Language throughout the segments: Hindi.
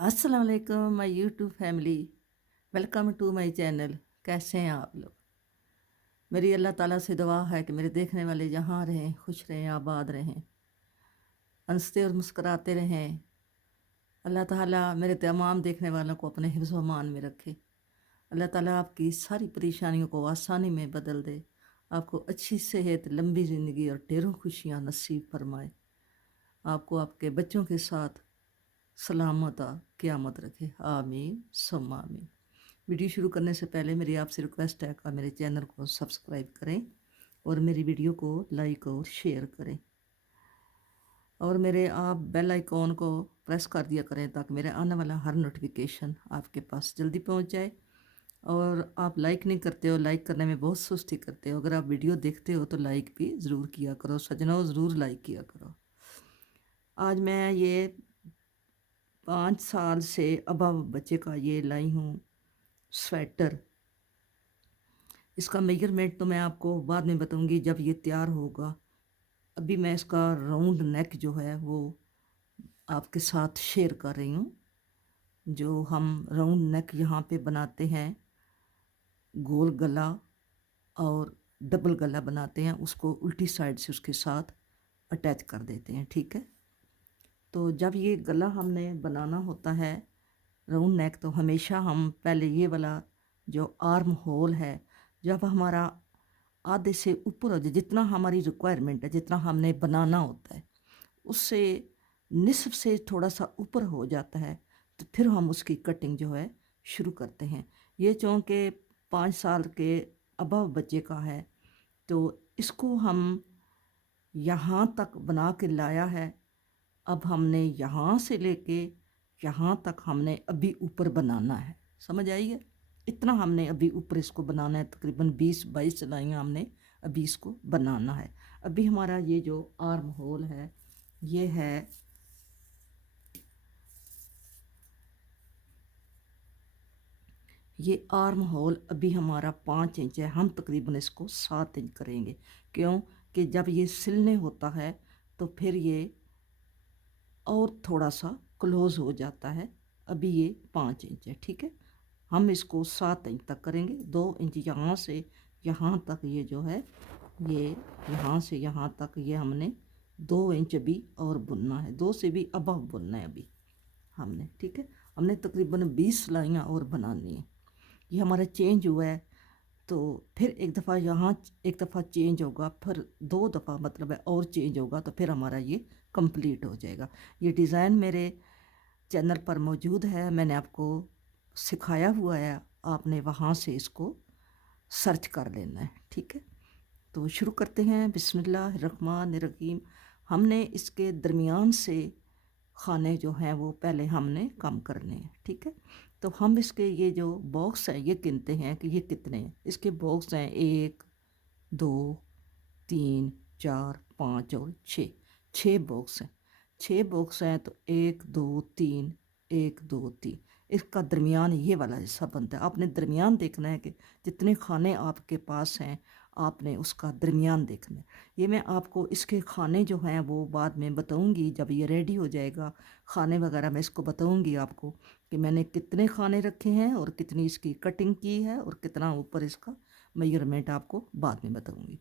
अस्सलाम वालेकुम my YouTube family. Welcome to my channel. कैसे हैं आप लोग? मेरी अल्लाह ताला से दुआ है कि मेरे देखने वाले जहाँ रहें, खुश रहें, आबाद रहें, हंसते और मुस्कुराते रहें। अल्लाह ताला मेरे तमाम देखने वालों को अपने हिफ्ज़ व अमान में रखे। अल्लाह ताला आपकी सारी परेशानियों को आसानी में बदल दे, आपको अच्छी सेहत, लंबी ज़िंदगी और ढेरों खुशियाँ नसीब फरमाए। आपको आपके बच्चों के साथ सलामत क़यामत रखे। आमीन सुम्मा आमीन। वीडियो शुरू करने से पहले मेरी आपसे रिक्वेस्ट है कि मेरे चैनल को सब्सक्राइब करें और मेरी वीडियो को लाइक और शेयर करें, और मेरे आप बेल आइकॉन को प्रेस कर दिया करें ताकि मेरे आने वाला हर नोटिफिकेशन आपके पास जल्दी पहुंच जाए। और आप लाइक नहीं करते हो, लाइक करने में बहुत सुस्ती करते हो। अगर आप वीडियो देखते हो तो लाइक भी ज़रूर किया करो सजनों, ज़रूर लाइक किया करो। आज मैं ये 5 साल से अबव बच्चे का ये लाई हूँ स्वेटर। इसका मेजरमेंट तो मैं आपको बाद में बताऊंगी जब ये तैयार होगा। अभी मैं इसका राउंड नेक जो है वो आपके साथ शेयर कर रही हूँ। जो हम राउंड नेक यहाँ पे बनाते हैं, गोल गला और डबल गला बनाते हैं, उसको उल्टी साइड से उसके साथ अटैच कर देते हैं। ठीक है, तो जब ये गला हमने बनाना होता है राउंड नेक, तो हमेशा हम पहले ये वाला जो आर्म होल है, जब हमारा आधे से ऊपर हो जाए, जितना हमारी रिक्वायरमेंट है, जितना हमने बनाना होता है, उससे निस्फ से थोड़ा सा ऊपर हो जाता है, तो फिर हम उसकी कटिंग जो है शुरू करते हैं। ये चूँकि 5 साल के अबव बच्चे का है, तो इसको हम यहाँ तक बना के लाया है। अब हमने यहाँ से लेके यहाँ तक हमने अभी ऊपर बनाना है। समझ आई है? इतना हमने अभी ऊपर इसको बनाना है, तकरीबन 20-22 सिलाइयाँ हमने अभी इसको बनाना है। अभी हमारा ये जो आर्म होल है, ये है ये आर्म होल अभी हमारा 5 इंच है। हम तकरीबन इसको 7 इंच करेंगे। क्यों? कि जब ये सिलने होता है तो फिर ये और थोड़ा सा क्लोज हो जाता है। अभी ये 5 इंच है। ठीक है, हम इसको 7 इंच तक करेंगे। 2 इंच यहाँ से यहाँ तक ये जो है, ये यहाँ से यहाँ तक ये हमने 2 इंच अभी और बुनना है। 2 से भी अबव बुनना है अभी हमने। ठीक है, हमने तकरीबन 20 सिलाइयाँ और बनानी है। ये हमारा चेंज हुआ है, तो फिर एक दफ़ा यहाँ एक दफ़ा चेंज होगा, फिर 2 दफ़ा मतलब है और चेंज होगा, तो फिर हमारा ये कंप्लीट हो जाएगा। ये डिज़ाइन मेरे चैनल पर मौजूद है, मैंने आपको सिखाया हुआ है, आपने वहाँ से इसको सर्च कर लेना है। ठीक है, तो शुरू करते हैं। बिस्मिल्लाहिर्रहमानिर्रहीम। हमने इसके दरमियान से खाने जो हैं वो पहले हमने कम करने हैं। ठीक है, तो हम इसके ये जो बॉक्स हैं ये गिनते हैं कि ये कितने हैं। इसके बॉक्स हैं 1 2 3 4 5 और 6। 6 बॉक्स हैं। 6 बॉक्स हैं तो 1 2 3 1 2 3। इसका दरमियान ये वाला हिस्सा बनता है। आपने दरमियान देखना है कि जितने खाने आपके पास हैं, आपने उसका दरमियान देखना है। ये मैं आपको इसके खाने जो हैं वो बाद में बताऊंगी। जब ये रेडी हो जाएगा खाने वगैरह, मैं इसको बताऊंगी आपको कि मैंने कितने खाने रखे हैं और कितनी इसकी कटिंग की है और कितना ऊपर इसका मेजरमेंट आपको बाद में बताऊंगी।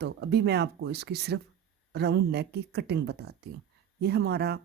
तो अभी मैं आपको इसकी सिर्फ राउंड नेक की कटिंग बताती हूँ। ये हमारा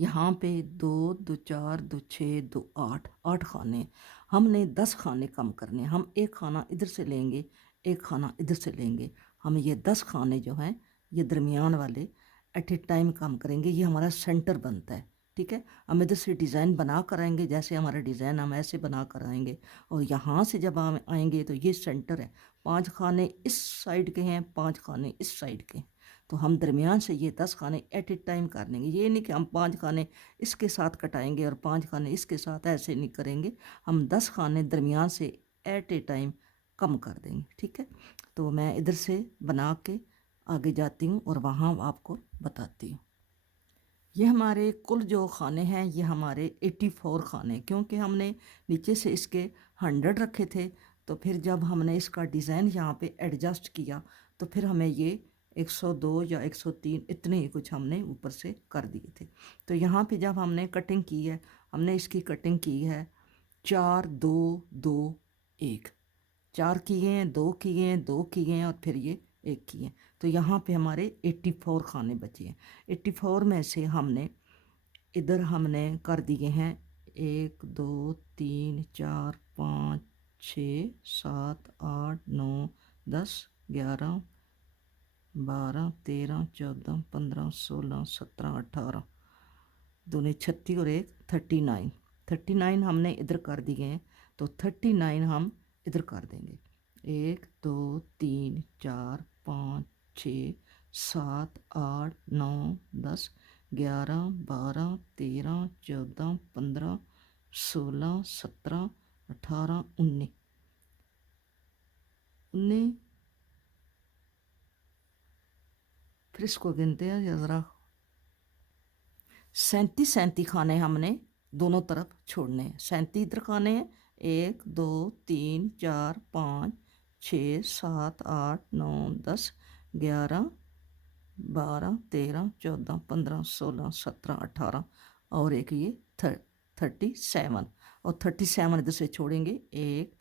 यहाँ पे 2 2 4 2 6 2 8 8 खाने। हमने 10 खाने कम करने। हम एक खाना इधर से लेंगे, एक खाना इधर से लेंगे। हम ये 10 खाने जो हैं ये दरमियान वाले एट ए टाइम कम करेंगे। ये हमारा सेंटर बनता है। ठीक है, हम इधर से डिज़ाइन बना कर आएंगे, जैसे हमारा डिज़ाइन हम ऐसे बना कर आएंगे, और यहाँ से जब हम आएंगे तो ये सेंटर है। 5 खाने इस साइड के हैं, 5 खाने इस साइड के हैं, तो हम दरमियान से ये 10 खाने एट ए टाइम कर लेंगे। ये नहीं कि हम 5 खाने इसके साथ कटाएंगे और 5 खाने इसके साथ, ऐसे नहीं करेंगे। हम 10 खाने दरमियान से एट ए टाइम कम कर देंगे। ठीक है, तो मैं इधर से बना के आगे जाती हूँ और वहाँ आपको बताती हूँ। ये हमारे कुल जो खाने हैं ये हमारे 84 खाने, क्योंकि हमने नीचे से इसके 100 रखे थे, तो फिर जब हमने इसका डिज़ाइन यहाँ पे एडजस्ट किया तो फिर हमें ये 102 या 103 इतने ही कुछ हमने ऊपर से कर दिए थे। तो यहाँ पे जब हमने कटिंग की है, हमने इसकी कटिंग की है 4 2 2 1, 4 किए हैं, 2 किए हैं, 2 किए हैं और फिर ये 1 किए हैं। तो यहाँ पे हमारे 84 खाने बचे हैं। 84 में से हमने इधर हमने कर दिए हैं 1 2 3 4 5 6 7 8 9 10 11 12 13 14 15 16 17 18, दूनी 36 और 1 39। 39 हमने इधर कर दिए हैं, तो 39 हम इधर कर देंगे। 1 2 3 4 5 6 7 8 9 10 11 12 13 14 15 16 17 18 19 19। फिर इसको गिनते हैं ज़रा। 37 खाने हमने दोनों तरफ छोड़ने हैं। 37 इधर खाने हैं, 1 2 3 4 5 6 7 8 9 10 11 12 13 14 15 16 17 18 और एक ये 37, और 37 इधर से छोड़ेंगे। 1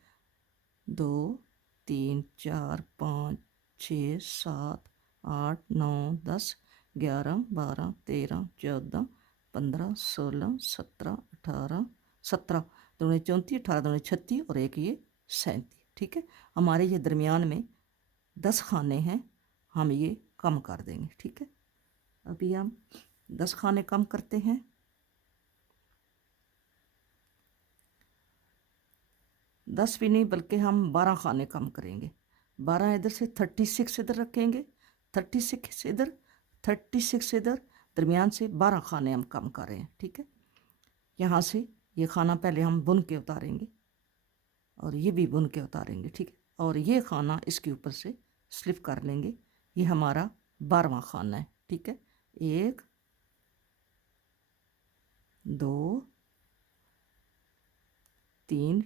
2 3 4 5 6 7 8 9 10 11 12 13 14 15 16 17 18 17, दूनी 34 18 दूनी 36 और एक ये 37। ठीक है, हमारे ये दरमियान में 10 खाने हैं, हम ये कम कर देंगे। ठीक है, अभी हम 10 खाने कम करते हैं। 10 भी नहीं बल्कि हम 12 खाने कम करेंगे। 12 इधर से 36 इधर रखेंगे, 36 इधर, 36 इधर, दरमियान से 12 खाने हम कम कर रहे हैं। ठीक है, यहाँ से ये खाना पहले हम बुन के उतारेंगे और ये भी बुन के उतारेंगे। ठीक है, और ये खाना इसके ऊपर से स्लिप कर लेंगे। ये हमारा 12वां खाना है। ठीक है, 1 2 3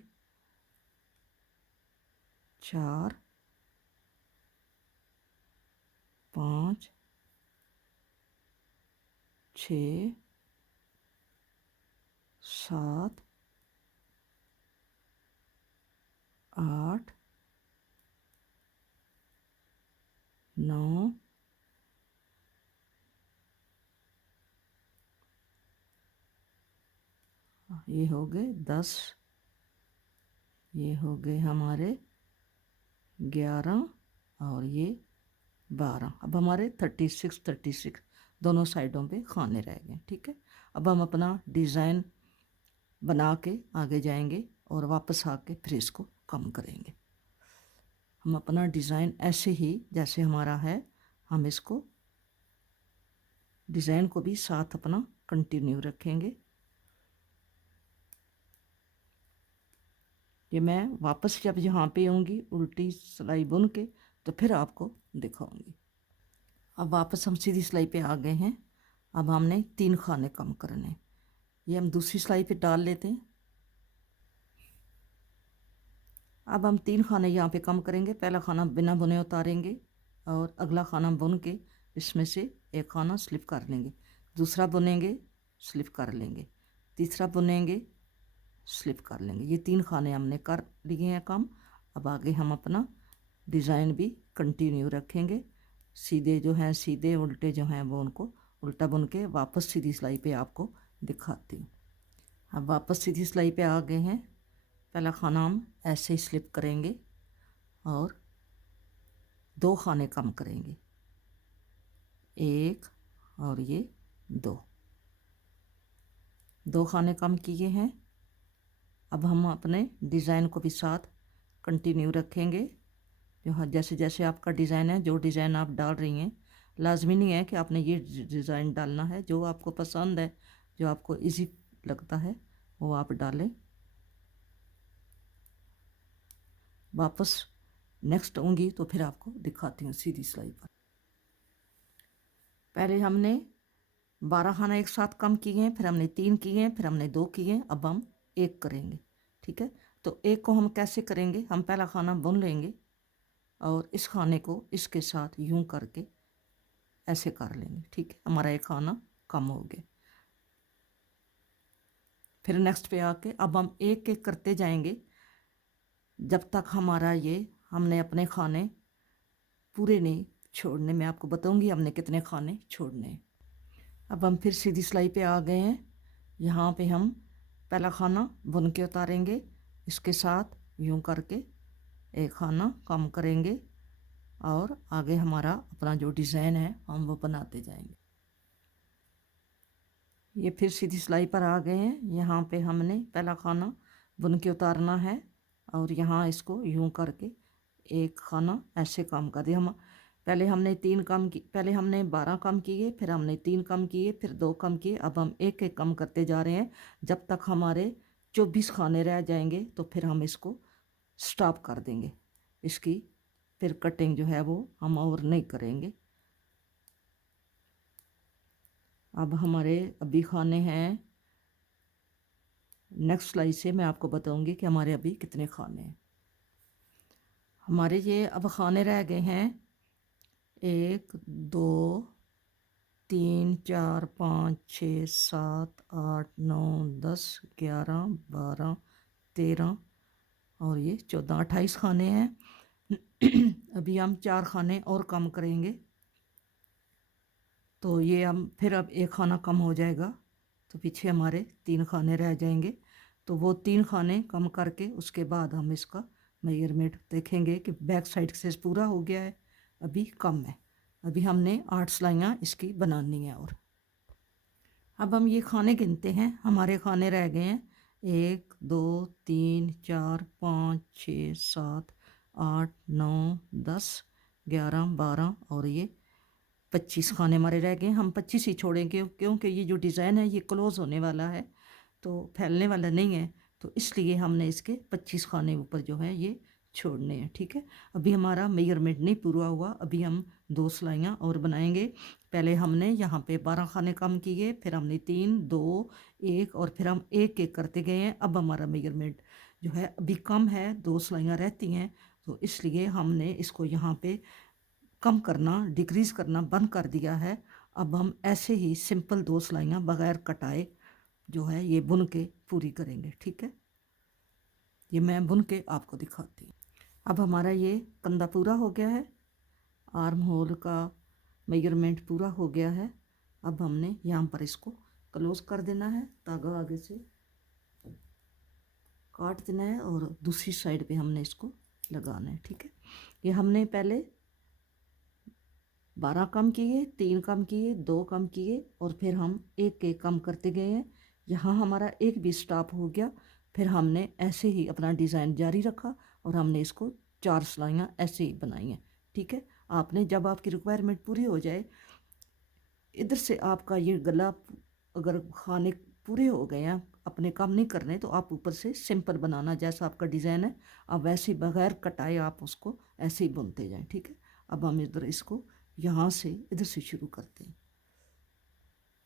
4 5 6 7 8 9 ये हो गए 10, ये हो गए हमारे 11 और ये 12। अब हमारे 36 दोनों साइडों पे खाने रह गए। ठीक है, अब हम अपना डिज़ाइन बना के आगे जाएंगे और वापस आके फिर इसको कम करेंगे। हम अपना डिज़ाइन ऐसे ही जैसे हमारा है, हम इसको डिज़ाइन को भी साथ अपना कंटिन्यू रखेंगे। ये मैं वापस जब यहाँ पे आऊँगी उल्टी सिलाई बुन के तो फिर आपको दिखाऊंगी। अब वापस हम सीधी सिलाई पे आ गए हैं। अब हमने 3 खाने कम करने, ये हम दूसरी सिलाई पे डाल लेते हैं। अब हम 3 खाने यहाँ पे कम करेंगे। पहला खाना बिना बुने उतारेंगे और अगला खाना बुन के इसमें से एक खाना स्लिप कर लेंगे, दूसरा बुनेंगे स्लिप कर लेंगे, तीसरा बुनेंगे स्लिप कर लेंगे। ये 3 खाने हमने कर लिए हैं कम। अब आगे हम अपना डिज़ाइन भी कंटिन्यू रखेंगे। सीधे जो हैं सीधे, उल्टे जो हैं वो उनको उल्टा बुन के वापस सीधी सिलाई पे आपको दिखाती हूँ। अब वापस सीधी सिलाई पे आ गए हैं। पहला खाना हम ऐसे ही स्लिप करेंगे और 2 खाने कम करेंगे, 1 और ये 2 खाने कम किए हैं। अब हम अपने डिज़ाइन को भी साथ कंटिन्यू रखेंगे। जो जैसे जैसे आपका डिज़ाइन है, जो डिज़ाइन आप डाल रही हैं, लाजमी नहीं है कि आपने ये डिज़ाइन डालना है। जो आपको पसंद है, जो आपको इजी लगता है वो आप डालें। वापस नेक्स्ट आऊँगी तो फिर आपको दिखाती हूँ सीधी सिलाई पर। पहले हमने 12 खाना एक साथ कम किए हैं, फिर हमने 3 किए हैं, फिर हमने 2 किए हैं, अब हम 1 करेंगे। ठीक है, तो 1 को हम कैसे करेंगे? हम पहला खाना बुन लेंगे और इस खाने को इसके साथ यूं करके ऐसे कर लेंगे, ठीक है। हमारा एक खाना कम हो गया। फिर नेक्स्ट पे आके अब हम एक एक करते जाएंगे जब तक हमारा ये हमने अपने खाने पूरे नहीं छोड़ने। मैं आपको बताऊंगी हमने कितने खाने छोड़ने हैं। अब हम फिर सीधी सिलाई पे आ गए हैं। यहाँ पे हम पहला खाना बुन के उतारेंगे, इसके साथ यूं करके एक खाना कम करेंगे और आगे हमारा अपना जो डिज़ाइन है हम वो बनाते जाएंगे। ये फिर सीधी सिलाई पर आ गए हैं। यहाँ पे हमने पहला खाना बुन के उतारना है और यहाँ इसको यूं करके एक खाना ऐसे कम कर दिया। हम पहले हमने 12 कम किए, फिर हमने 3 कम किए, फिर 2 कम किए। अब हम एक एक कम करते जा रहे हैं जब तक हमारे 24 खाने रह जाएंगे, तो फिर हम इसको स्टॉप कर देंगे। इसकी फिर कटिंग जो है वो हम और नहीं करेंगे। अब हमारे अभी खाने हैं, नेक्स्ट स्लाइड से मैं आपको बताऊंगी कि हमारे अभी कितने खाने हैं। हमारे ये अब खाने रह गए हैं 1 2 3 4 5 6 7 8 9 10 11 12 13 और ये 14 28 खाने हैं। अभी हम 4 खाने और कम करेंगे, तो ये हम फिर अब एक खाना कम हो जाएगा, तो पीछे हमारे 3 खाने रह जाएंगे। तो वो 3 खाने कम करके उसके बाद हम इसका मेजरमेंट देखेंगे कि बैक साइड से पूरा हो गया है, अभी कम है। अभी हमने 8 सिलाइयाँ इसकी बनानी है। और अब हम ये खाने गिनते हैं। हमारे खाने रह गए हैं 1 2 3 4 5 6 7 8 9 10 11 12 और ये 25 खाने हमारे रह गए। हम 25 ही छोड़ेंगे क्योंकि ये जो डिज़ाइन है ये क्लोज़ होने वाला है, तो फैलने वाला नहीं है, तो इसलिए हमने इसके 25 खाने ऊपर जो है ये छोड़ने हैं, ठीक है। अभी हमारा मेजरमेंट नहीं पूरा हुआ, अभी हम 2 सिलाइयाँ और बनाएंगे। पहले हमने यहाँ पे 12 खाने कम किए, फिर हमने 3 2 1 और फिर हम एक एक करते गए हैं। अब हमारा मेजरमेंट जो है अभी कम है, 2 सिलाइयाँ रहती हैं, तो इसलिए हमने इसको यहाँ पे कम करना, डिक्रीज़ करना बंद कर दिया है। अब हम ऐसे ही सिंपल 2 सिलाइयाँ बगैर कटाए जो है ये बुन के पूरी करेंगे, ठीक है। ये मैं बुन के आपको दिखाती हूँ। अब हमारा ये कंधा पूरा हो गया है, आर्म होल का मेजरमेंट पूरा हो गया है। अब हमने यहाँ पर इसको क्लोज कर देना है, धागा आगे से काट देना है और दूसरी साइड पे हमने इसको लगाना है, ठीक है। ये हमने पहले 12 कम किए, 3 कम किए, 2 कम किए और फिर हम एक एक कम करते गए हैं। यहाँ हमारा एक भी स्टॉप हो गया, फिर हमने ऐसे ही अपना डिज़ाइन जारी रखा और हमने इसको 4 सिलाइयाँ ऐसे ही बनाई हैं, ठीक है। आपने जब आपकी रिक्वायरमेंट पूरी हो जाए, इधर से आपका ये गला अगर खाने पूरे हो गए हैं, अपने काम नहीं करने, तो आप ऊपर से सिंपल बनाना, जैसा आपका डिज़ाइन है आप वैसे ही बगैर कटाए आप उसको ऐसे ही बुनते जाएं, ठीक है। अब हम इधर इसको यहाँ से इधर से शुरू करते हैं।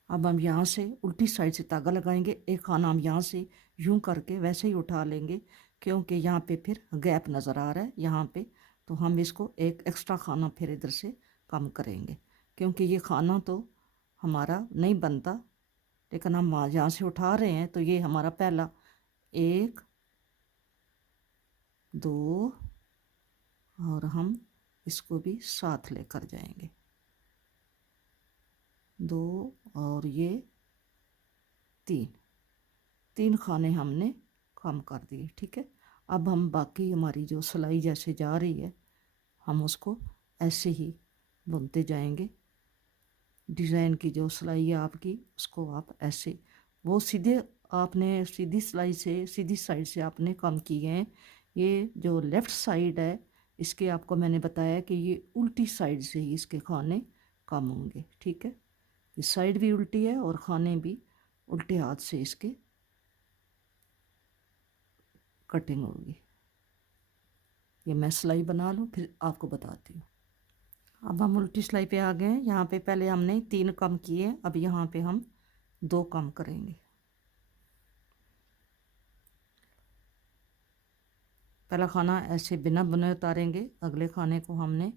अब हम यहाँ से उल्टी साइड से धागा लगाएंगे, एक खाना हम यहाँ से यूं करके वैसे ही उठा लेंगे, क्योंकि यहाँ पे फिर गैप नज़र आ रहा है यहाँ पे, तो हम इसको एक एक्स्ट्रा खाना फिर इधर से कम करेंगे, क्योंकि ये खाना तो हमारा नहीं बनता, लेकिन हम वहाँ यहाँ से उठा रहे हैं, तो ये हमारा पहला 1 2 और हम इसको भी साथ लेकर जाएंगे 2 और ये 3 खाने हमने कम कर दिए, ठीक है। अब हम बाकी हमारी जो सिलाई जैसे जा रही है हम उसको ऐसे ही बुनते जाएंगे। डिज़ाइन की जो सिलाई है आपकी, उसको आप ऐसे वो सीधे आपने सीधी सिलाई से सीधी साइड से आपने कम किए हैं। ये जो लेफ़्ट साइड है इसके आपको मैंने बताया कि ये उल्टी साइड से ही इसके खाने कम होंगे, ठीक है। इस साइड भी उल्टी है और खाने भी उल्टे हाथ से इसके कटिंग होगी। ये मैं सिलाई बना लूँ फिर आपको बताती हूँ। अब हम उल्टी सिलाई पे आ गए हैं। यहाँ पे पहले हमने 3 कम किए, अब यहाँ पे हम 2 कम करेंगे। पहला खाना ऐसे बिना बुने उतारेंगे, अगले खाने को हमने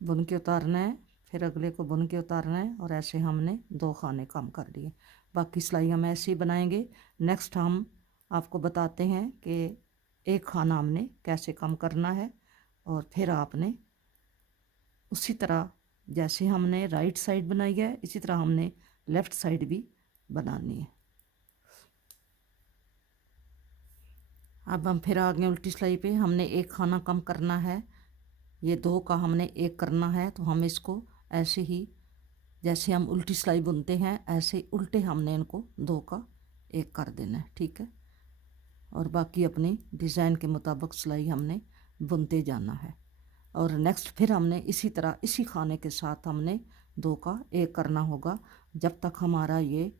बुन के उतारना है, फिर अगले को बुन के उतारना है और ऐसे हमने 2 खाने कम कर लिए। बाकी सिलाई हम ऐसे ही बनाएंगे। नेक्स्ट हम आपको बताते हैं कि एक खाना हमने कैसे कम करना है, और फिर आपने उसी तरह जैसे हमने राइट साइड बनाई है इसी तरह हमने लेफ़्ट साइड भी बनानी है। अब हम फिर आगे उल्टी सिलाई पे हमने एक खाना कम करना है, ये 2 का हमने 1 करना है, तो हम इसको ऐसे ही जैसे हम उल्टी सिलाई बुनते हैं ऐसे उल्टे हमने इनको 2 का 1 कर देना है, ठीक है। और बाकी अपनी डिज़ाइन के मुताबिक सिलाई हमने बुनते जाना है। और नेक्स्ट फिर हमने इसी तरह इसी खाने के साथ हमने 2 का 1 करना होगा जब तक हमारा ये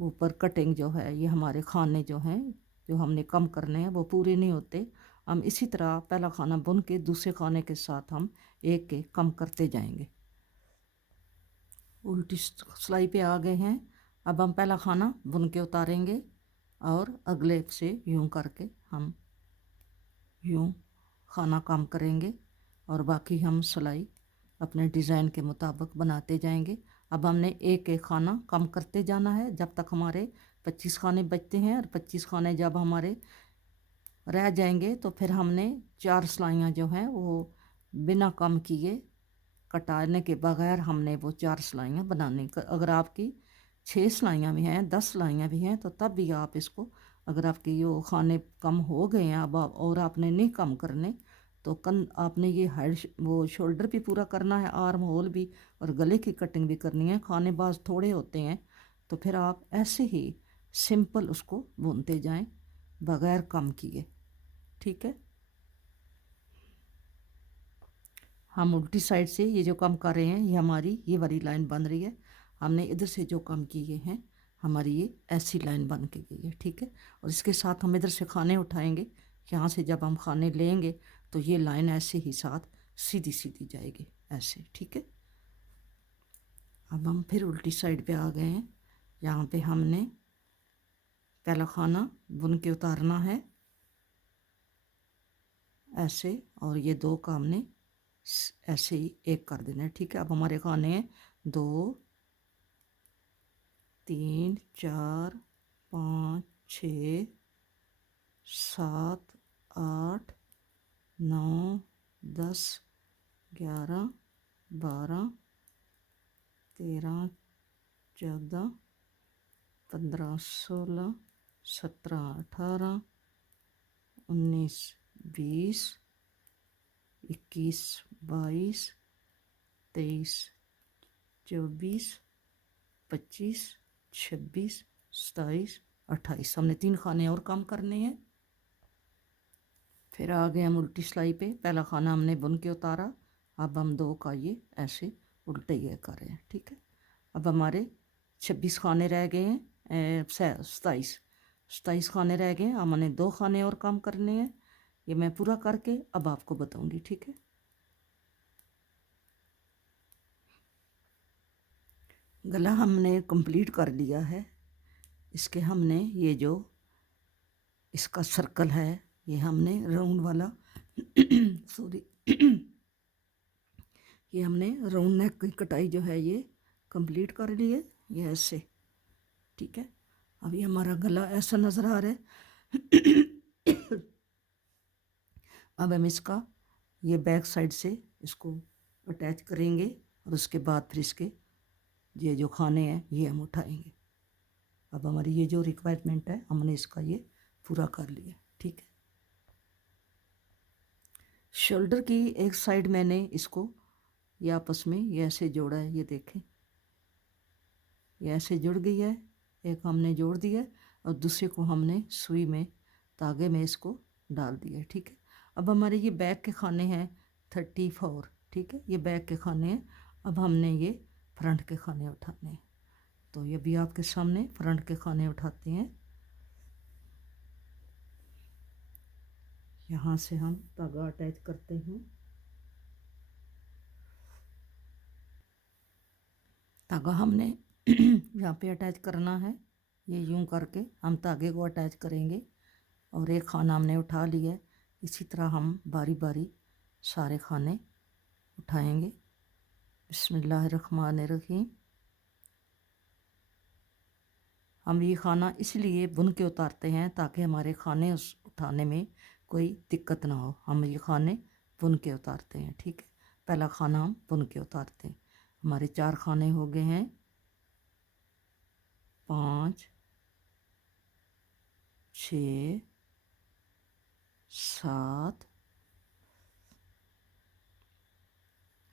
ऊपर कटिंग जो है, ये हमारे खाने जो हैं जो हमने कम करने हैं वो पूरे नहीं होते। हम इसी तरह पहला खाना बुन के दूसरे खाने के साथ हम एक के कम करते जाएंगे। उल्टी सिलाई पे आ गए हैं। अब हम पहला खाना बुन के उतारेंगे और अगले से यूं करके हम यूं खाना कम करेंगे और बाकी हम सिलाई अपने डिज़ाइन के मुताबिक बनाते जाएंगे। अब हमने एक एक खाना कम करते जाना है जब तक हमारे 25 खाने बचते हैं, और 25 खाने जब हमारे रह जाएंगे तो फिर हमने 4 सिलाइयाँ जो हैं वो बिना कम किए कटाने के बगैर हमने वो 4 सिलाइयाँ बनानी। अगर आपकी 6 सिलाइयाँ भी हैं 10 सिलाइयाँ भी हैं तो तब भी आप इसको, अगर आपके ये खाने कम हो गए हैं अब और आपने नहीं कम करने तो आपने ये हेड वो शोल्डर भी पूरा करना है, आर्म होल भी, और गले की कटिंग भी करनी है। खाने बाज थोड़े होते हैं तो फिर आप ऐसे ही सिंपल उसको बुनते जाएं बगैर कम किए, ठीक है। हम उल्टी साइड से ये जो कम कर रहे हैं ये हमारी ये वाली लाइन बन रही है। हमने इधर से जो कम किए हैं हमारी ये ऐसी लाइन बन के गई है, ठीक है। और इसके साथ हम इधर से खाने उठाएंगे, यहाँ से जब हम खाने लेंगे तो ये लाइन ऐसे ही साथ सीधी सीधी जाएगी ऐसे, ठीक है। अब हम फिर उल्टी साइड पे आ गए हैं। यहाँ पे हमने पहला खाना बुन के उतारना है ऐसे, और ये 2 का हमने ऐसे ही 1 कर देना है, ठीक है। अब हमारे खाने हैं 2 3 4 5 6 7 8 9 10 11 12 13 14 15 16 17 18 19 20 21 22 23 24 25 26 27 28। हमने 3 खाने और कम करने हैं। फिर आ गए हम उल्टी सिलाई पे। पहला खाना हमने बुन के उतारा, अब हम 2 का ये ऐसे उल्टे ये कर रहे हैं, ठीक है। अब हमारे 26 खाने रह गए हैं, 27 खाने रह गए हैं। हमने 2 खाने और कम करने हैं। ये मैं पूरा करके अब आपको बताऊंगी, ठीक है। गला हमने कंप्लीट कर लिया है। इसके हमने ये जो इसका सर्कल है ये हमने राउंड वाला सॉरी ये हमने राउंड नेक की कटाई जो है ये कंप्लीट कर ली है, ये ऐसे, ठीक है। अभी हमारा गला ऐसा नज़र आ रहा है। अब हम इसका ये बैक साइड से इसको अटैच करेंगे और उसके बाद फिर इसके ये जो खाने हैं ये हम उठाएंगे। अब हमारी ये जो रिक्वायरमेंट है हमने इसका ये पूरा कर लिया, ठीक है। शोल्डर की एक साइड मैंने इसको ये आपस में ये ऐसे जोड़ा है, ये देखें ये ऐसे जुड़ गई है। एक हमने जोड़ दिया और दूसरे को हमने सुई में धागे में इसको डाल दिया, ठीक है। अब हमारे ये बैक के खाने हैं 34, ठीक है। ये बैक के खाने हैं। अब हमने ये फ्रंट के खाने उठाने हैं, तो ये भी आपके सामने फ्रंट के खाने उठाते हैं। यहाँ से हम धागा अटैच करते हैं। धागा हमने यहाँ पे अटैच करना है, ये यूं करके हम धागे को अटैच करेंगे और एक खाना हमने उठा लिया है। इसी तरह हम बारी बारी सारे खाने उठाएंगे बिस्मिल्लाहिर्रहमानिर्रहीम। हम ये खाना इसलिए बुन के उतारते हैं ताकि हमारे खाने उठाने में कोई दिक्कत ना हो। हम ये खाने बुन के उतारते हैं, ठीक है। पहला खाना हम बुन के उतारते हैं। हमारे 4 खाने हो गए हैं, 5, 6, 7,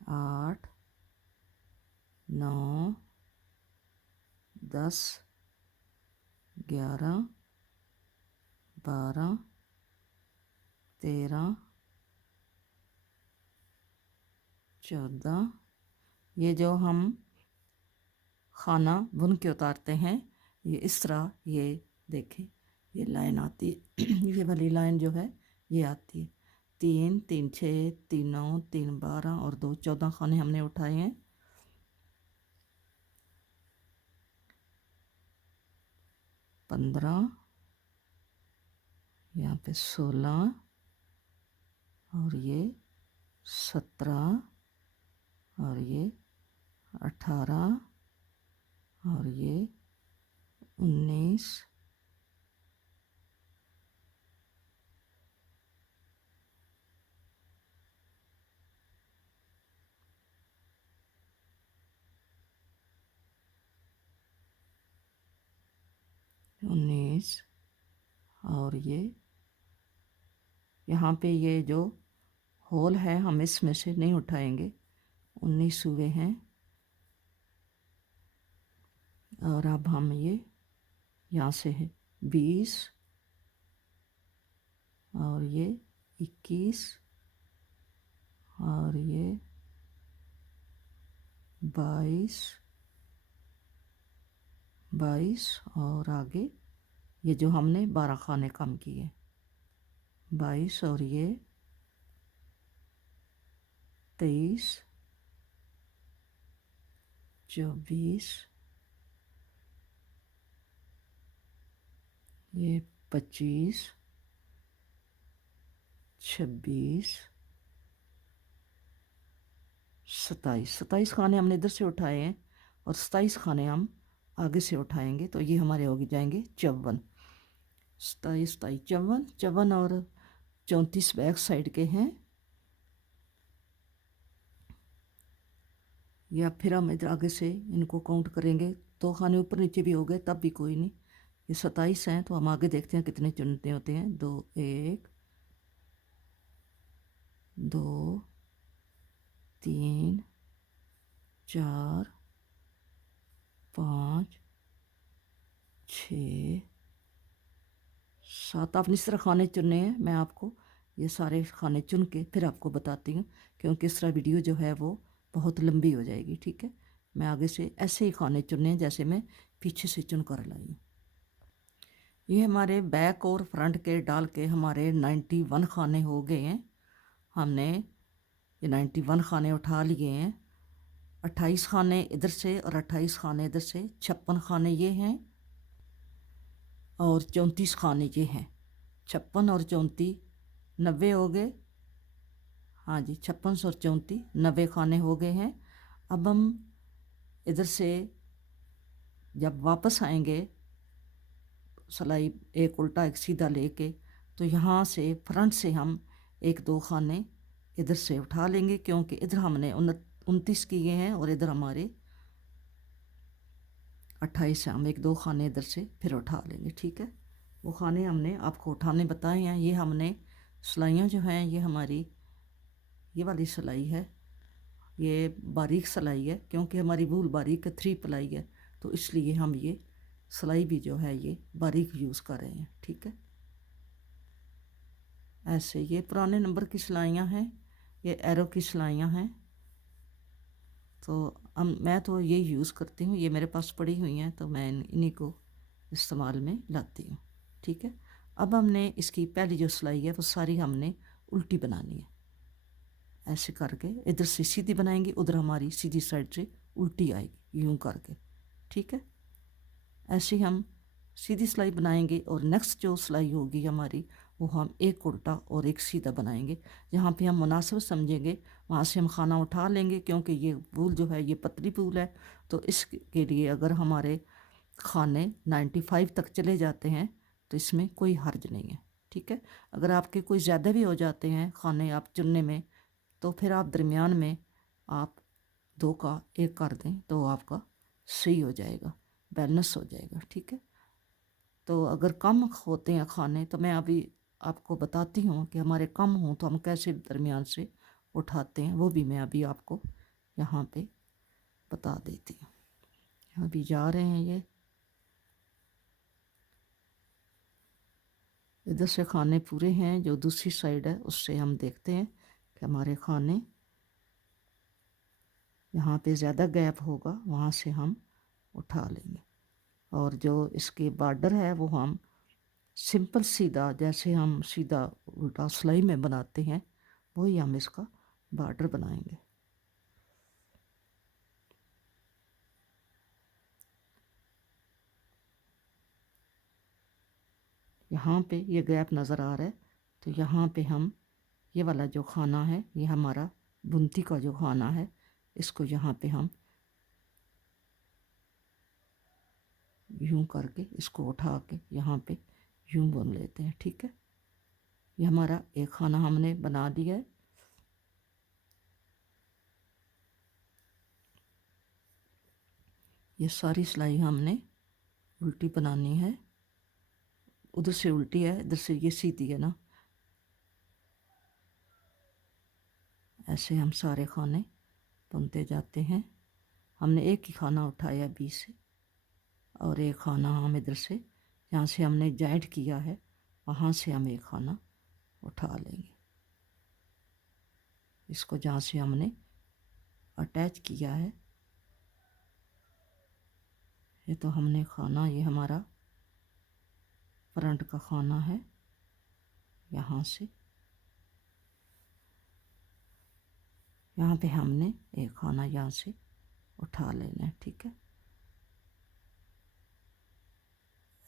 8, 9, 10, 11, 12, 13, 14। ये जो हम खाना बुन के उतारते हैं, ये इस तरह, ये देखें, ये लाइन आती है ये वाली लाइन जो है ये आती है। 3, 3, 6, 3, 9, 3, 12 और 2, 14 खाने हमने उठाए हैं। 15, यहाँ पे 16 और ये 17 और ये 18 और ये 19, 19 और ये यहाँ पे ये जो होल है हम इसमें से नहीं उठाएंगे। 19 हुए हैं। और अब हम ये यहाँ से है 20 और ये 21 और ये 22 और आगे ये जो हमने 12 खाने कम किए, 22 और ये 23, 24, ये 25, 26, 27 खाने हमने इधर से उठाए हैं और 27 खाने हम आगे से उठाएंगे, तो ये हमारे हो जाएंगे 54। 27, 54, 54 और 34 बैक साइड के हैं। या फिर हम इधर आगे से इनको काउंट करेंगे, 2 खाने ऊपर नीचे भी हो गए तब भी कोई नहीं। ये 27 हैं, तो हम आगे देखते हैं कितने चुनते होते हैं। 2, 1, 2, 3, 4, 5, 6, 7। आपने इस तरह खाने चुनने हैं। मैं आपको ये सारे खाने चुन के फिर आपको बताती हूँ, क्योंकि इस तरह वीडियो जो है वो बहुत लंबी हो जाएगी, ठीक है। मैं आगे से ऐसे ही खाने चुनने हैं जैसे मैं पीछे से चुन कर लाई हूँ। ये हमारे बैक और फ्रंट के डाल के हमारे 91 खाने हो गए हैं। हमने ये 91 खाने उठा लिए हैं। 28 खाने इधर से और 28 खाने इधर से, 56 खाने ये हैं और 34 खाने ये हैं। 56 और 34 90 हो गए। हाँ जी, 56 और 34 90 खाने हो गए हैं। अब हम इधर से जब वापस आएंगे, सिलाई एक उल्टा एक सीधा लेके, तो यहाँ से फ्रंट से हम 1-2 खाने इधर से उठा लेंगे, क्योंकि इधर हमने 29 किए हैं और इधर हमारे 28 है। हम 1-2 खाने इधर से फिर उठा लेंगे, ठीक है। वो खाने हमने आपको उठाने बताए हैं। ये हमने सिलाइयाँ जो हैं, ये हमारी ये वाली सिलाई है, ये बारीक सिलाई है, क्योंकि हमारी वूल बारीक है, 3 प्लाई है, तो इसलिए हम ये सिलाई भी जो है ये बारीक यूज़ कर रहे हैं, ठीक है। ऐसे ये पुराने नंबर की सिलाइयाँ हैं, ये एरो की सिलाइयाँ हैं। तो मैं तो ये यूज़ करती हूँ, ये मेरे पास पड़ी हुई हैं, तो मैं इन्हीं को इस्तेमाल में लाती हूँ, ठीक है। अब हमने इसकी पहली जो सिलाई है वो सारी हमने उल्टी बनानी है। ऐसे करके इधर से सीधी बनाएंगे, उधर हमारी सीधी साइड से उल्टी आएगी, यूं करके, ठीक है। ऐसे हम सीधी सिलाई बनाएंगे और नेक्स्ट जो सिलाई होगी हमारी वो हम एक उल्टा और एक सीधा बनाएंगे। जहाँ पे हम मुनासिब समझेंगे वहाँ से हम खाना उठा लेंगे, क्योंकि ये वूल जो है ये पतली वूल है। तो इसके लिए अगर हमारे खाने 95 तक चले जाते हैं तो इसमें कोई हर्ज नहीं है, ठीक है। अगर आपके कोई ज़्यादा भी हो जाते हैं खाने आप चुनने में, तो फिर आप दरमियान में आप 2 का 1 कर दें तो आपका सही हो जाएगा, बैलेंस हो जाएगा, ठीक है। तो अगर कम होते हैं खाने तो मैं अभी आपको बताती हूँ कि हमारे कम हों तो हम कैसे दरमियान से उठाते हैं, वो भी मैं अभी आपको यहाँ पे बता देती हूँ। अभी जा रहे हैं ये इधर से खाने पूरे हैं, जो दूसरी साइड है उससे हम देखते हैं कि हमारे खाने यहाँ पे ज़्यादा गैप होगा वहाँ से हम उठा लेंगे। और जो इसके बॉर्डर है वो हम सिंपल सीधा, जैसे हम सीधा उल्टा सिलाई में बनाते हैं वही हम इसका बॉर्डर बनाएंगे। यहाँ पे ये गैप नज़र आ रहा है, तो यहाँ पे हम ये वाला जो खाना है ये हमारा बुनती का जो खाना है, इसको यहाँ पे हम यूं करके इसको उठा के यहाँ पे यूं बुन लेते हैं, ठीक है। ये हमारा एक खाना हमने बना दिया है। ये सारी सिलाई हमने उल्टी बनानी है, उधर से उल्टी है इधर से ये सीधी है ना। ऐसे हम सारे खाने बुनते जाते हैं। हमने एक ही खाना उठाया बी से, और एक खाना हम इधर से जहाँ से हमने जॉइंट किया है वहाँ से हम एक खाना उठा लेंगे। इसको जहाँ से हमने अटैच किया है, ये तो हमने खाना, ये हमारा फ्रंट का खाना है, यहाँ से यहाँ पे हमने एक खाना यहाँ से उठा लेना है, ठीक है।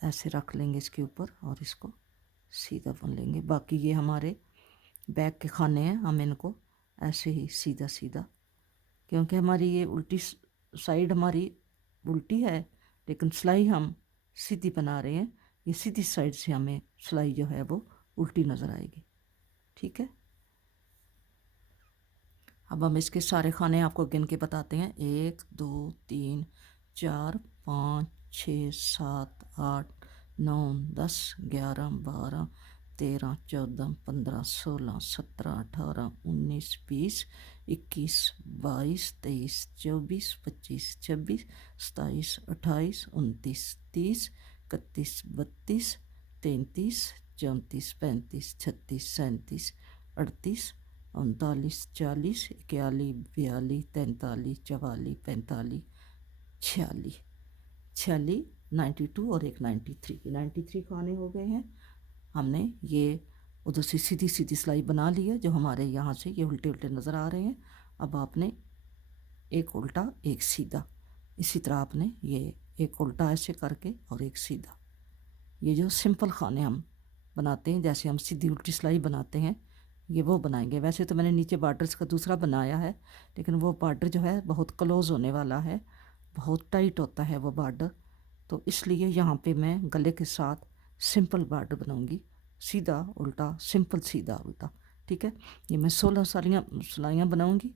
ऐसे रख लेंगे इसके ऊपर और इसको सीधा बुन लेंगे। बाकी ये हमारे बैक के खाने हैं, हम इनको ऐसे ही सीधा सीधा, क्योंकि हमारी ये उल्टी साइड हमारी उल्टी है लेकिन सिलाई हम सीधी बना रहे हैं, ये सीधी साइड से हमें सिलाई जो है वो उल्टी नज़र आएगी, ठीक है। अब हम इसके सारे खाने आपको गिन के बताते हैं। 1 2 3 4 5 6 7 8 9 10 11 12 13 14 15 16 17 18 19 20 21 22 23 24 25 26 27 28 29 30 31 32 33 34 35 36 37 38 39 40 41 42 43 44 45 46 46 92 और एक 93 खाने हो गए हैं। हमने ये उधर से सीधी सीधी सिलाई बना ली है, जो हमारे यहाँ से ये उल्टे उल्टे नज़र आ रहे हैं। अब आपने एक उल्टा एक सीधा, इसी तरह आपने ये एक उल्टा ऐसे करके और एक सीधा, ये जो सिंपल खाने हम बनाते हैं जैसे हम सीधी उल्टी सिलाई बनाते हैं ये वो बनाएंगे। वैसे तो मैंने नीचे बॉर्डर्स का दूसरा बनाया है, लेकिन वो बॉर्डर जो है बहुत क्लोज होने वाला है, बहुत टाइट होता है वो बॉर्डर, तो इसलिए यहाँ पे मैं गले के साथ सिंपल बॉर्डर बनाऊंगी, सीधा उल्टा सिंपल सीधा उल्टा, ठीक है। ये मैं 16 सिलाइयाँ बनाऊंगी,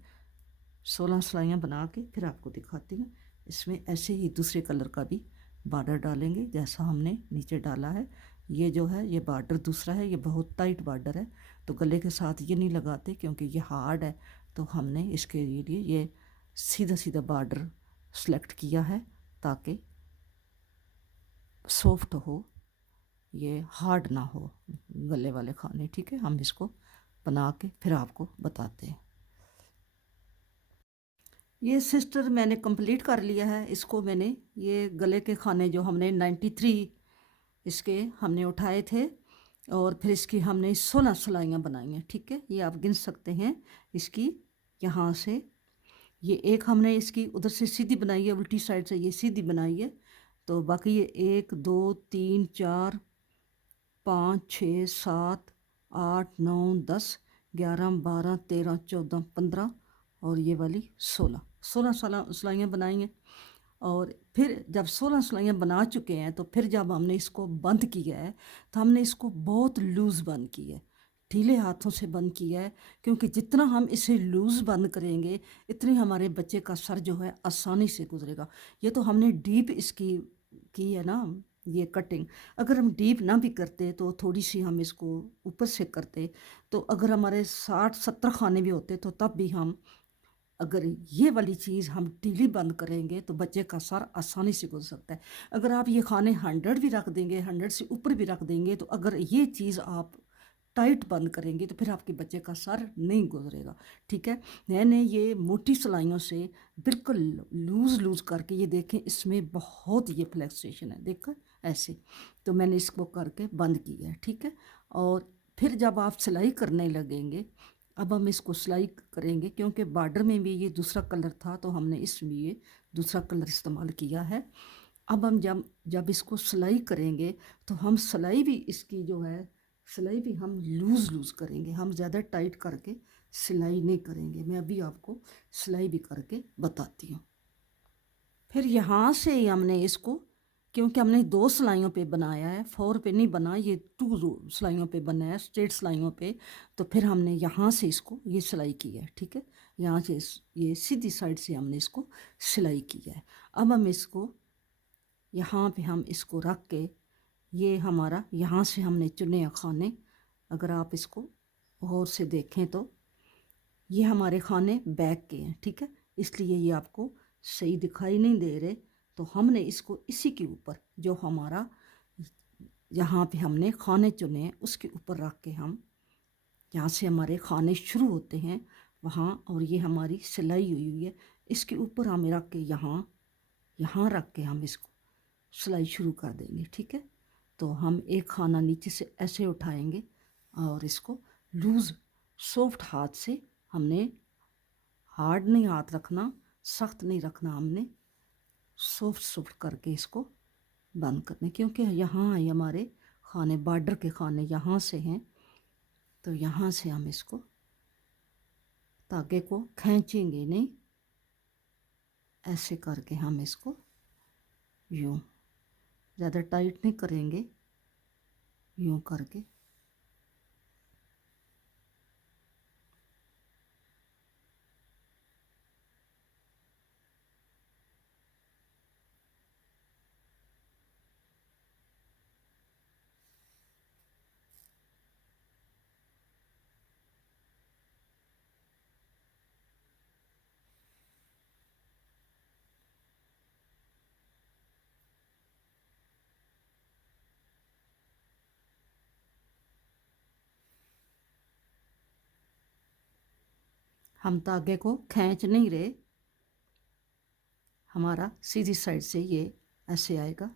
16 सिलाइयाँ बना के फिर आपको दिखाती हूँ। इसमें ऐसे ही दूसरे कलर का भी बॉर्डर डालेंगे जैसा हमने नीचे डाला है। ये जो है ये बॉर्डर दूसरा है, ये बहुत टाइट बॉर्डर है, तो गले के साथ ये नहीं लगाते क्योंकि ये हार्ड है, तो हमने इसके लिए ये सीधा सीधा बॉर्डर सेलेक्ट किया है ताकि सॉफ्ट हो, ये हार्ड ना हो गले वाले खाने, ठीक है। हम इसको बना के फिर आपको बताते हैं। ये सिस्टर मैंने कंप्लीट कर लिया है, इसको मैंने ये गले के खाने जो हमने 93 इसके हमने उठाए थे और फिर इसकी हमने 16 सिलाइयाँ बनाई हैं, ठीक है। ये आप गिन सकते हैं इसकी, यहाँ से ये एक हमने इसकी उधर से सीधी बनाई है, उल्टी साइड से ये सीधी बनाई है, तो बाकी ये 1 2 3 4 5 6 7 8 9 10 11 12 13 14 15 और ये वाली 16 सिलाइयाँ बनाई हैं। और फिर जब 16 सिलाइयाँ बना चुके हैं तो फिर जब हमने इसको बंद किया है तो हमने इसको बहुत लूज़ बंद किया है, ढीले हाथों से बंद किया है, क्योंकि जितना हम इसे लूज़ बंद करेंगे इतनी हमारे बच्चे का सर जो है आसानी से गुजरेगा। ये तो हमने डीप इसकी की है ना ये कटिंग। अगर हम डीप ना भी करते तो थोड़ी सी हम इसको ऊपर से करते, तो अगर हमारे 60-70 खाने भी होते तो तब भी हम अगर ये वाली चीज़ हम ढीली बंद करेंगे तो बच्चे का सर आसानी से गुजर सकता है। अगर आप ये खाने 100 भी रख देंगे, 100 से ऊपर भी रख देंगे, तो अगर ये चीज़ आप टाइट बंद करेंगे तो फिर आपके बच्चे का सर नहीं गुजरेगा। ठीक है, मैंने ये मोटी सिलाइयों से बिल्कुल लूज़ लूज़ करके, ये देखें इसमें बहुत ये फ्लेक्सेशन है, देखकर ऐसे, तो मैंने इसको करके बंद किया है। ठीक है, और फिर जब आप सिलाई करने लगेंगे, अब हम इसको सिलाई करेंगे, क्योंकि बॉर्डर में भी ये दूसरा कलर था तो हमने इसमें ये दूसरा कलर इस्तेमाल किया है। अब हम जब जब इसको सिलाई करेंगे तो हम सिलाई भी इसकी जो है, सिलाई भी हम लूज़ लूज़ करेंगे, हम ज़्यादा टाइट करके सिलाई नहीं करेंगे। मैं अभी आपको सिलाई भी करके बताती हूँ। फिर यहाँ से ही हमने इसको, क्योंकि हमने 2 सिलाइयों पे बनाया है, 4 पे नहीं बना, ये 2 सिलाइयों पे बना है, स्ट्रेट सिलाइयों पे, तो फिर हमने यहाँ से इसको ये सिलाई की है। ठीक है, यहाँ से ये सीधी साइड से हमने इसको सिलाई की है। अब हम इसको यहाँ पे हम इसको रख के, ये हमारा यहाँ से हमने चुने हैं खाने। अगर आप इसको गौर से देखें तो ये हमारे खाने बैक के हैं। ठीक है, इसलिए ये आपको सही दिखाई नहीं दे रहे, तो हमने इसको इसी के ऊपर, जो हमारा यहाँ पे हमने खाने चुने हैं उसके ऊपर रख के, हम यहाँ से हमारे खाने शुरू होते हैं वहाँ, और ये हमारी सिलाई हुई हुई है, इसके ऊपर हमें रख के यहाँ यहाँ रख के हम इसको सिलाई शुरू कर देंगे। ठीक है, तो हम एक खाना नीचे से ऐसे उठाएंगे और इसको लूज़ सॉफ्ट हाथ से, हमने हार्ड नहीं हाथ रखना, सख्त नहीं रखना, हमने सॉफ्ट सॉफ्ट करके इसको बंद करने, क्योंकि यहाँ है हमारे खाने, बॉर्डर के खाने यहाँ से हैं, तो यहाँ से हम इसको धागे को खींचेंगे नहीं, ऐसे करके हम इसको यूँ, ज़्यादा टाइट नहीं करेंगे, यूँ करके हम धागे को खींच नहीं रहे, हमारा सीधी साइड से ये ऐसे आएगा।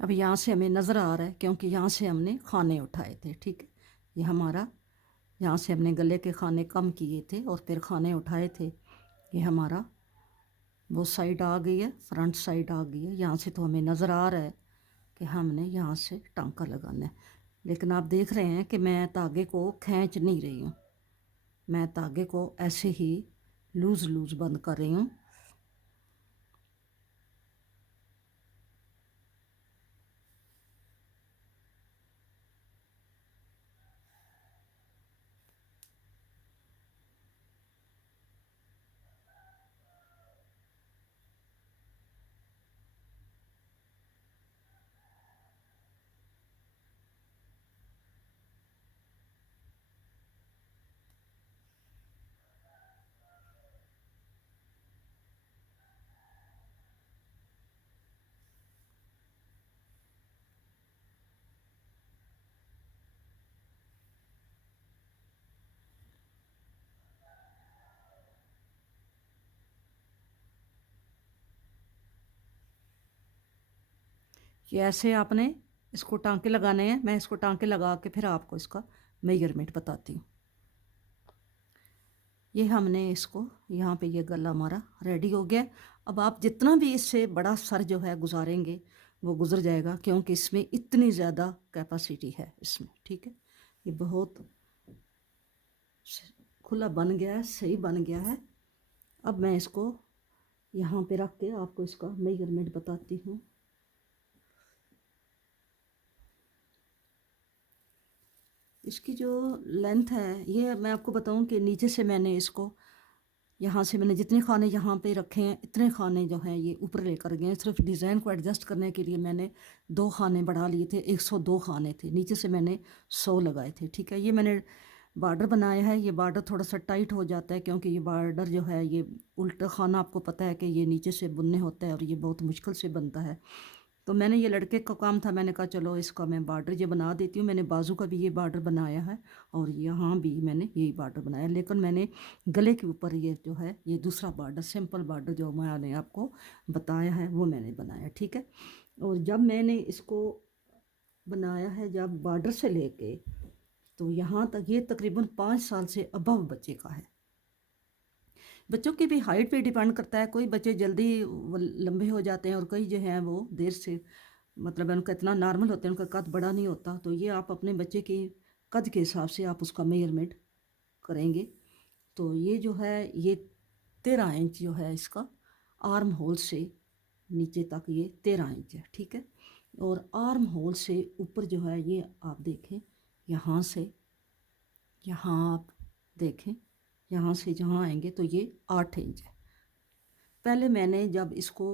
अब यहाँ से हमें नज़र आ रहा है, क्योंकि यहाँ से हमने खाने उठाए थे। ठीक है, ये हमारा, यहाँ से हमने गले के खाने कम किए थे और फिर खाने उठाए थे। ये हमारा वो साइड आ गई है, फ्रंट साइड आ गई है। यहाँ से तो हमें नज़र आ रहा है कि हमने यहाँ से टांका लगाना है, लेकिन आप देख रहे हैं कि मैं धागे को खींच नहीं रही हूँ, मैं धागे को ऐसे ही लूज़ लूज़ बंद कर रही हूँ। कि ऐसे आपने इसको टांके लगाने हैं। मैं इसको टांके लगा के फिर आपको इसका मेजरमेंट बताती हूँ। ये हमने इसको यहाँ पे ये गला हमारा रेडी हो गया। अब आप जितना भी इससे बड़ा सर जो है गुजारेंगे वो गुजर जाएगा, क्योंकि इसमें इतनी ज़्यादा कैपेसिटी है इसमें, ठीक है। ये बहुत खुला बन गया है, सही बन गया है। अब मैं इसको यहाँ पे रख के आपको इसका मेजरमेंट बताती हूँ। इसकी जो लेंथ है, ये मैं आपको बताऊं कि नीचे से मैंने इसको, यहाँ से मैंने जितने खाने यहाँ पे रखे हैं इतने खाने जो हैं ये ऊपर लेकर गए हैं। सिर्फ डिज़ाइन को एडजस्ट करने के लिए मैंने 2 खाने बढ़ा लिए थे। 102 खाने थे, नीचे से मैंने 100 लगाए थे, ठीक है। ये मैंने बॉर्डर बनाया है। ये बॉर्डर थोड़ा सा टाइट हो जाता है, क्योंकि ये बॉर्डर जो है ये उल्टा खाना, आपको पता है कि ये नीचे से बुनने होता है और ये बहुत मुश्किल से बनता है। तो मैंने, ये लड़के का काम था, मैंने कहा चलो इसका मैं बॉर्डर ये बना देती हूँ। मैंने बाजू का भी ये बॉर्डर बनाया है और यहाँ भी मैंने यही बॉर्डर बनाया, लेकिन मैंने गले के ऊपर ये जो है ये दूसरा बॉर्डर, सिंपल बॉर्डर जो मैंने आपको बताया है वो मैंने बनाया, ठीक है। और जब मैंने इसको बनाया है, जब बॉर्डर से लेके तो यहाँ तक, ये तकरीबन 5 साल से अबव बच्चे का है। बच्चों की भी हाइट पे डिपेंड करता है। कोई बच्चे जल्दी लंबे हो जाते हैं और कई जो हैं वो देर से, मतलब उनका इतना नॉर्मल होता है, उनका कद बड़ा नहीं होता। तो ये आप अपने बच्चे के कद के हिसाब से आप उसका मेजरमेंट करेंगे। तो ये जो है ये 13 इंच जो है इसका, आर्म होल से नीचे तक ये 13 इंच है, ठीक है। और आर्म होल से ऊपर जो है ये आप देखें, यहाँ से यहाँ आप देखें, यहाँ से जहाँ आएंगे तो ये 8 इंच है। पहले मैंने जब इसको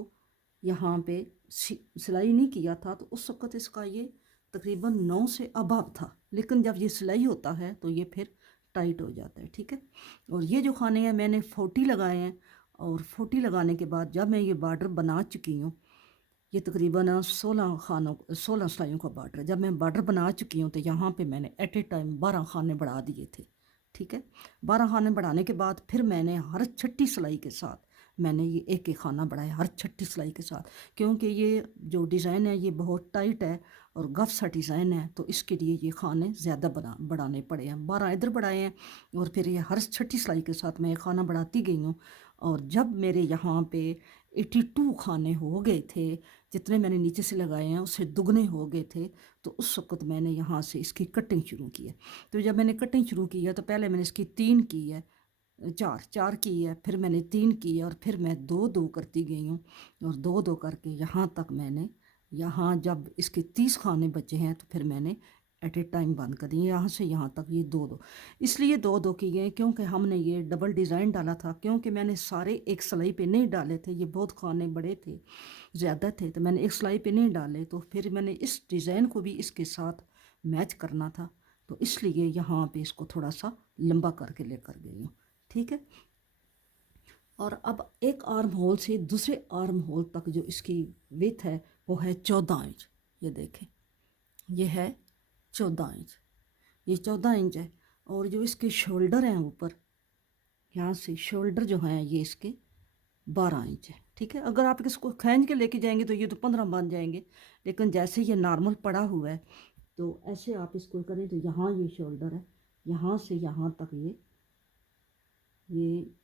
यहाँ पे सिलाई नहीं किया था तो उस वक़्त इसका ये तकरीबन 9 से अबव था, लेकिन जब ये सिलाई होता है तो ये फिर टाइट हो जाता है, ठीक है। और ये जो खाने हैं मैंने 40 लगाए हैं, और 40 लगाने के बाद जब मैं ये बॉर्डर बना चुकी हूँ, ये तकरीबन 16 सिलाइयों का बॉर्डर है। जब मैं बॉर्डर बना चुकी हूँ तो यहाँ पे मैंने एट ए टाइम 12 खाने बढ़ा दिए थे, ठीक है। 12 खाने बढ़ाने के बाद फिर मैंने हर छठी सिलाई के साथ मैंने ये एक एक खाना बढ़ाया, हर छठी सिलाई के साथ, क्योंकि ये जो डिज़ाइन है ये बहुत टाइट है और गफ सा डिज़ाइन है, तो इसके लिए ये खाने ज़्यादा बढ़ाने पड़े हैं। 12 इधर बढ़ाए हैं और फिर ये हर छठी सिलाई के साथ मैं ये खाना बढ़ाती गई हूँ। और जब मेरे यहाँ पे 82 खाने हो गए थे, जितने मैंने नीचे से लगाए हैं उससे दुगने हो गए थे, तो उस वक़्त मैंने यहाँ से इसकी कटिंग शुरू की है। तो जब मैंने कटिंग शुरू की है तो पहले मैंने इसकी 3 की है, 4 की है, फिर मैंने 3 की है, और फिर मैं 2-2 करती गई हूँ। और 2-2 करके यहाँ तक मैंने, यहाँ जब इसके 30 खाने बचे हैं तो फिर मैंने एट ए टाइम बंद कर दिए। यहाँ से यहाँ तक ये 2-2, इसलिए 2-2 की गए क्योंकि हमने ये डबल डिज़ाइन डाला था, क्योंकि मैंने सारे एक सिलाई पे नहीं डाले थे, ये बहुत खाने बड़े थे, ज़्यादा थे, तो मैंने एक सिलाई पे नहीं डाले। तो फिर मैंने इस डिज़ाइन को भी इसके साथ मैच करना था, तो इसलिए यहाँ पे इसको थोड़ा सा लंबा करके लेकर गई हूँ, ठीक है। और अब एक आर्म होल से दूसरे आर्म होल तक जो इसकी विड्थ है वो है 14 इंच। ये देखें, ये है 14 इंच, ये 14 इंच है। और जो इसके शोल्डर हैं ऊपर, यहाँ से शोल्डर जो हैं ये इसके 12 इंच है, ठीक है। अगर आप इसको खींच के लेके जाएंगे तो ये तो 15 बन जाएंगे, लेकिन जैसे ये नॉर्मल पड़ा हुआ है तो ऐसे आप इसको करें तो यहाँ ये शोल्डर है, यहाँ से यहाँ तक ये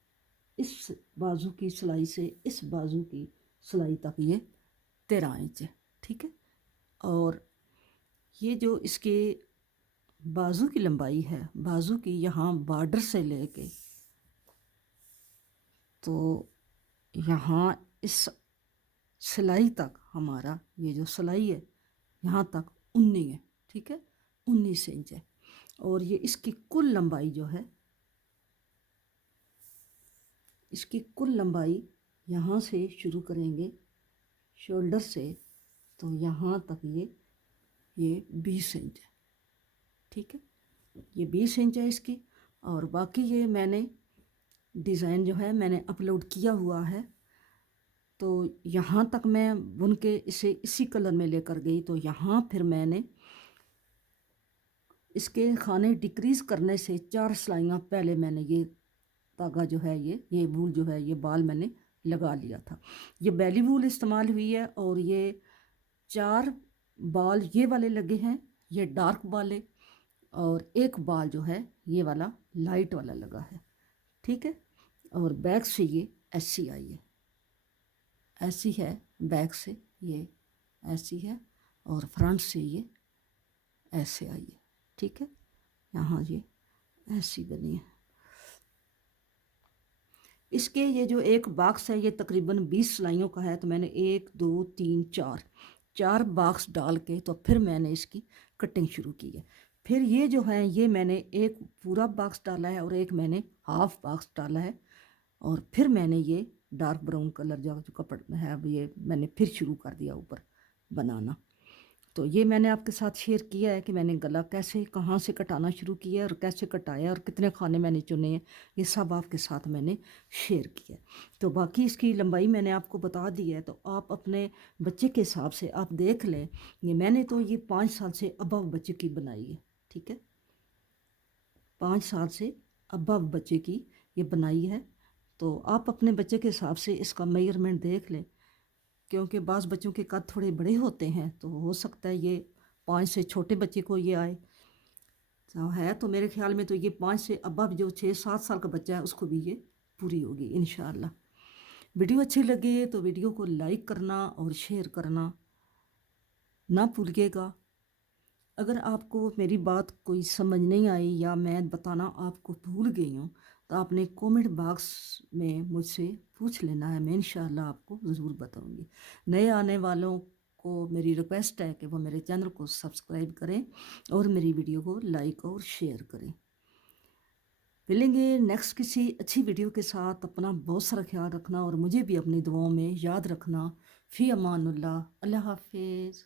इस बाजू की सिलाई से इस बाजू की सिलाई तक ये 13 इंच है, ठीक है। और ये जो इसके बाजू की लंबाई है, बाजू की यहाँ बॉर्डर से लेके तो यहाँ इस सिलाई तक, हमारा ये जो सिलाई है यहाँ तक 19 है, ठीक है, 19 इंच है। और ये इसकी कुल लंबाई जो है, इसकी कुल लंबाई यहाँ से शुरू करेंगे शोल्डर से तो यहाँ तक ये 20 इंच है, ठीक है। ये 20 इंच है इसकी। और बाकी ये मैंने डिज़ाइन जो है मैंने अपलोड किया हुआ है, तो यहाँ तक मैं बुन के इसे इसी कलर में लेकर गई। तो यहाँ फिर मैंने इसके खाने डिक्रीज़ करने से 4 सिलाइयाँ पहले मैंने ये धागा जो है ये वूल जो है ये बाल मैंने लगा लिया था। ये बैली वूल इस्तेमाल हुई है और ये 4 बाल ये वाले लगे हैं, ये डार्क वाले, और एक बाल जो है ये वाला लाइट वाला लगा है। ठीक है, और बैक से ये ऐसी आई है, ऐसी है बैक से, ये ऐसी है, और फ्रंट से ये ऐसे आई है। ठीक है, यहाँ ये ऐसी बनी है। इसके ये जो एक बॉक्स है ये तकरीबन 20 सिलाइयों का है, तो मैंने 1 2 3 4 बॉक्स डाल के तो फिर मैंने इसकी कटिंग शुरू की है। फिर ये जो है ये मैंने एक पूरा बॉक्स डाला है और एक मैंने हाफ बॉक्स डाला है, और फिर मैंने ये डार्क ब्राउन कलर जो कपड़ा है अब ये मैंने फिर शुरू कर दिया ऊपर बनाना। तो ये मैंने आपके साथ शेयर किया है कि मैंने गला कैसे कहाँ से कटाना शुरू किया और कैसे कटाया और कितने खाने मैंने चुने हैं, ये सब आपके साथ मैंने शेयर किया। तो बाकी इसकी लंबाई मैंने आपको बता दी है, तो आप अपने बच्चे के हिसाब से आप देख लें। ये मैंने तो ये 5 साल से अबव बच्चे की बनाई है। ठीक है, 5 साल से अबव बच्चे की ये बनाई है। तो आप अपने बच्चे के हिसाब से इसका मेजरमेंट देख लें, क्योंकि बाज़ बच्चों के कद थोड़े बड़े होते हैं, तो हो सकता है ये 5 से छोटे बच्चे को ये आए। तो है तो मेरे ख्याल में तो ये 5 से अबव जो 6-7 साल का बच्चा है उसको भी ये पूरी होगी इंशाअल्लाह। वीडियो अच्छी लगे तो वीडियो को लाइक करना और शेयर करना ना भूलिएगा। अगर आपको मेरी बात कोई समझ नहीं आई या मैं बताना आपको भूल गई हूँ, तो आपने कमेंट बॉक्स में मुझसे पूछ लेना है, मैं इंशाअल्लाह आपको ज़रूर बताऊँगी। नए आने वालों को मेरी रिक्वेस्ट है कि वो मेरे चैनल को सब्सक्राइब करें और मेरी वीडियो को लाइक और शेयर करें। मिलेंगे नेक्स्ट किसी अच्छी वीडियो के साथ। अपना बहुत सारा ख्याल रखना और मुझे भी अपनी दुआओं में याद रखना। फ़ी अमानुल्लाह, अल्लाह हाफिज़।